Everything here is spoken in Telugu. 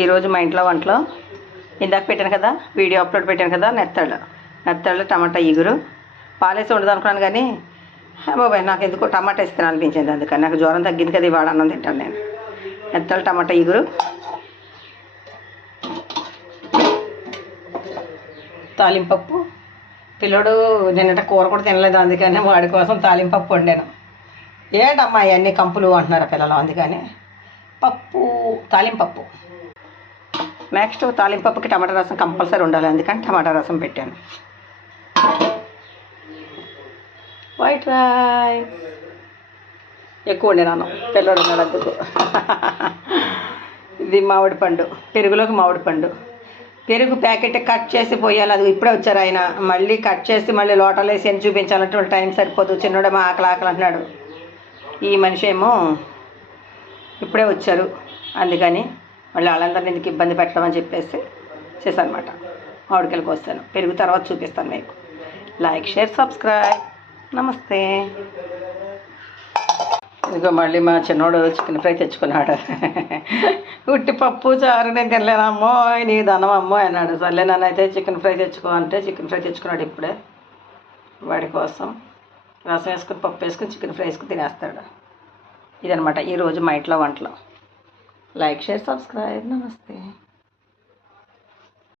ఈరోజు మా ఇంట్లో వంటలో ఇందాక పెట్టాను కదా, వీడియో అప్లోడ్ పెట్టాను కదా, నెత్తళ్ళు టమాటా ఇగురు పాలేసి ఉండదు అనుకున్నాను. కానీ బాబాయ్ నాకు ఎందుకో టమాటా ఇస్తాను అనిపించింది. అందుకని నాకు జ్వరం తగ్గింది కదా, ఇవాళ అన్నం తింటాను నేను. నెత్తళ్ళు టమాటా ఇగురు, తాలింపప్పు. పిల్లోడు నిన్నట కూర కూడా తినలేదు, అందుకని వాడి కోసం తాలింపప్పు వండాను. ఏంటమ్మా ఇవన్నీ కంపులు అంటున్నారు పిల్లలు, అందుకని పప్పు తాలింపప్పు. నెక్స్ట్ తాలింపప్పుకి టమాటా రసం కంపల్సరీ ఉండాలి, అందుకని టమాటా రసం పెట్టాను. వైట్ రైస్ ఎక్కువ వండినాను, పిల్లడు ఉన్నాడు అందుకు. ఇది మామిడి పండు, పెరుగులోకి మామిడి పండు. పెరుగు ప్యాకెట్ కట్ చేసి పోయాలి, అది ఇప్పుడే వచ్చారు ఆయన. మళ్ళీ కట్ చేసి మళ్ళీ లోటలు వేసి అని చూపించాలంటే వాళ్ళు టైం సరిపోదు. చిన్నోడేమో ఆకలి అంటున్నాడు, ఈ మనిషి ఏమో ఇప్పుడే వచ్చారు, అందుకని మళ్ళీ వాళ్ళందరినీ ఎందుకు ఇబ్బంది పెట్టడం అని చెప్పేసి చేశాను అనమాట. మామిడికాయలకు వస్తాను, పెరుగు తర్వాత చూపిస్తాను మీకు. Like, share, subscribe. నమస్తే. ఇదిగో మళ్ళీ మా చిన్నోడు చికెన్ ఫ్రై తెచ్చుకున్నాడు. ఉట్టి పప్పు చారు నేను తినలేనమ్మో, నీ ధనం అమ్మో అన్నాడు. సర్లే నన్ను అయితే చికెన్ ఫ్రై తెచ్చుకో అంటే చికెన్ ఫ్రై తెచ్చుకున్నాడు ఇప్పుడే. వాడి కోసం రసం వేసుకుని పప్పు వేసుకుని చికెన్ ఫ్రై వేసుకుని తినేస్తాడు. ఇదనమాట ఈరోజు మా ఇంట్లో వంటలు. Like, share, subscribe. నమస్తే.